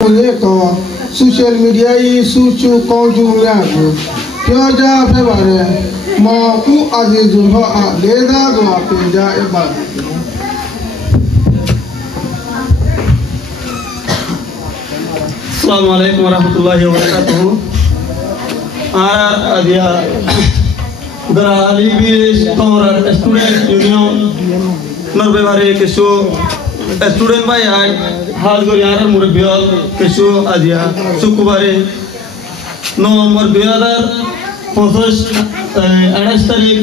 social media yi suchu konju lago kyo ja fe bare mo ku azizu ho a leda do a peja e ba Assalamu alaikum warahmatullahi wabarakatuh. Dia beralih bis tongrar student union norbevare kesu student by hal gori arar murbial kesu adia sukubare November 2025 28 तारीख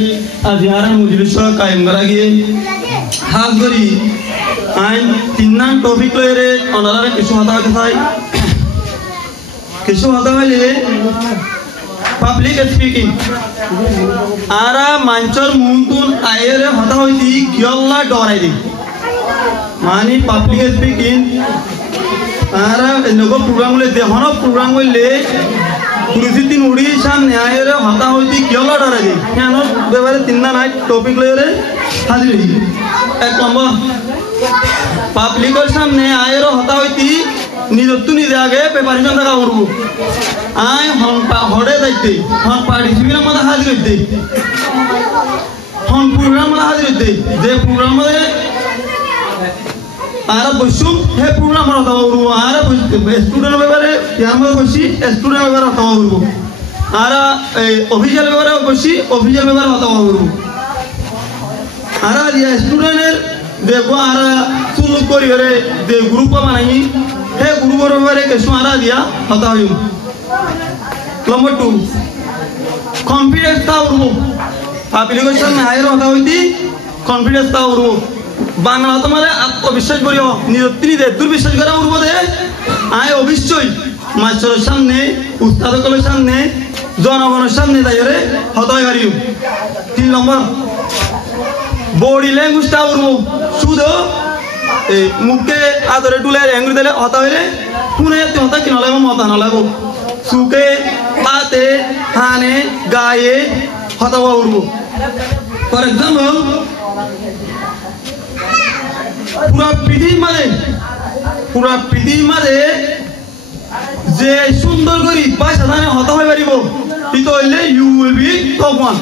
आदियारा मुजलिसा कायम करागी hal gori ain tinnan topic lere onara kesu hata kasai किसो होता है ले public speaking आरा मांचर मुंतुन आये होता है ती क्योंला डोराई दी मानी पब्लिक स्पीकिंग आरा लोगों प्रोग्राम ले देहनो प्रोग्राम ले पुरुषी तीन उड़ी सामने आये होता है ती क्योंला डोराई दी क्या नो बेवारे तीनना नाइट टॉपिक ले रे हाजिर ही एक नंबर पब्लिक और सामने आये होता है ती निजत्तु निजे आगे पेपर जन तक आवरबो आय हन हडे जाइते हन पार्टिसिपेट मत हाजिर होइते हन प्रोग्राम मत हाजिर होइते जे प्रोग्राम मध्ये आरा बसुम हे प्रोग्राम मत आवरबो आरा स्टुडेंट बेबारे यामा बसि स्टुडेंट बेबारे मत आवरबो आरा ऑफिशियल बेबारे बसि ऑफिशियल बेबारे मत आवरबो आरा ये स्टुडेंट देखो आरा सुलु करी रे दे ग्रुप बनाई हे गुरु बरोबर एक सुमारा दिया होता है नंबर 2 कॉन्फिडेंस का उर्वो एप्लीकेशन में आयर होता होती कॉन्फिडेंस का उर्वो बांग्ला तुम्हारे आत्मविश्वास करियो निरत्ति दे दुर्विश्वास करा उर्वो दे आय अविश्वास मास्टर सामने उस्ताद कल सामने जनगण सामने दायरे होता है हरियो 3 नंबर बॉडी लैंग्वेज का उर्वो सुदो मुके आदरे टुले एंग्री देले होता है पुणे ते होता कि नलागो मता नलागो सुके आते हाने गाये होता हुआ उर्वो फॉर एग्जांपल पूरा पृथ्वी मध्ये जे सुंदर करी पास हाने होता है बारिबो इतो हইলে यू विल बी टॉप 1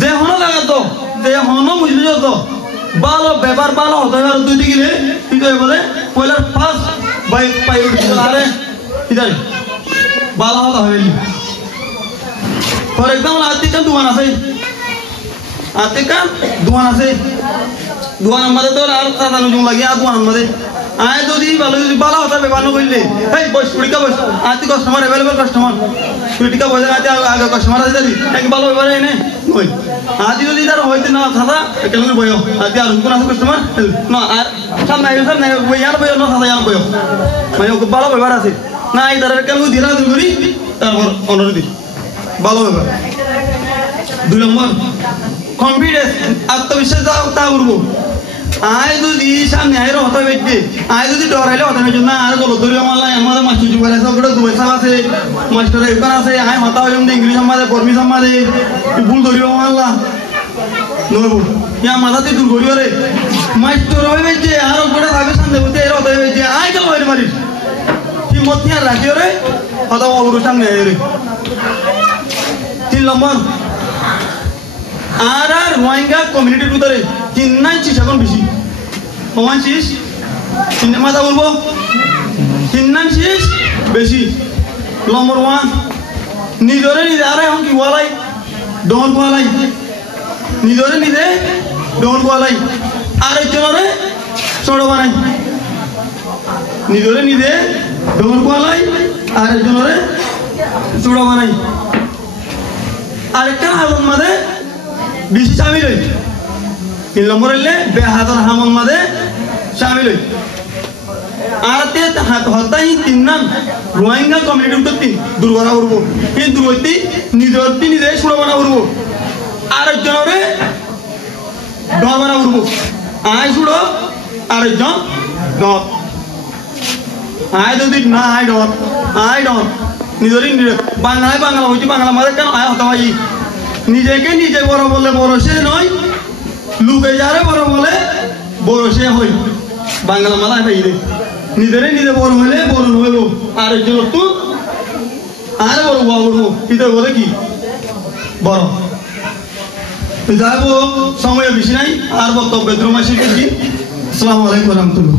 जे हनो लागातो जे हनो मुजलिजो तो बालो बेबार बालो होता है दुई दिगिले इतो एबले पहला फास्ट बाइक पाइउट आरे इधर बाला होता है फॉर एग्जांपल आतिका दुवान আছে दुवान मध्ये तो আর সাধারণ জুম লাগি আর দুवान मध्ये আয় যদি ভালো যদি বালা হতা বেবান কইলে এই বস কুড়িকা বস আতি কাস্টমার अवेलेबल কাস্টমার কুড়িকা বস আতি আগে কাস্টমার আছে দি এক ভালো এবারে এনে কই আদি যদি তার হইতে না থাকা কেন বইও আতি আর কোন আছে কাস্টমার না আর সামনে বই আর বইও না থাকা আর বইও মানে ও ভালো এবার আছে না ইদার কেন ধীরা ধীরে করি তারপর অনর দি ভালো এবার 2 নম্বর কনফিডেন্স আত্মবিশ্বাস তা উড়বো आय যদি সামনে আইরো হতা বেজে আয় যদি ডরাইলে হতা বেজে না আর গলো ধরিও মাল্লা আমাদের মাস্টার জুবাই আছে ওটা দুই সাল আছে মাস্টার এখান আছে আয় হতা হইম ইংলিশ আমাদের পরমি আমাদের ভুল ধরিও মাল্লা নরবো ইয়া মাথাতে দূর করিও রে মাস্টার হই বেজে আর ওটা ভাবে সামনে বসে এর হতা বেজে আয় চল হইরে মারিস কি মতিয়া রাখিও রে হতা ওর সামনে রে 3 নম্বর আর রোহিঙ্গা কমিউনিটির ভিতরে 396 এখন বেশি 96 তিন মাথা বলবো 396 বেশি নম্বর 1 নিজরে নিজে আরে এখন কি ওয়ালাই ডন ওয়ালাই নিজরে নিজে ডন ওয়ালাই আরেকজনরে ছোট বানাই নিজরে নিজে ডন ওয়ালাই আরেকজনরে ছোট বানাই আরেকটা হালত মাঝে বেশি শামিল হই 3 নম্বর হইলে বেহাদর হামন মাঝে শামিল হই আরতে হতাই 3 নাম রোহিঙ্গা কমিউনিটি উঠতি দুর্বরা করব এই দুর্বতি নিজরতি নিজে শুরু বানা করব আরেকজনরে ডর বানা করব আই শুরু আরেকজন ডর আই যদি না আই ডর নিজরি বাংলা হইছি বাংলা মাঝে কেন আয় হতা ভাই নিজেকে নিজে বড় বলে বড় সে নয় লুকে যারে বড় বলে বড় সে হই বাংলা মালায় ভাই রে নিজেরে নিজে বড় হইলে বড় হইব একজন নতুন আর বড় বুয়া করবো এটা বলে কি বড় যাবো সময় বেশি নাই আর বক্তব্য বেদরুম আসি আসসালামু আলাইকুম রহমতুল্লাহ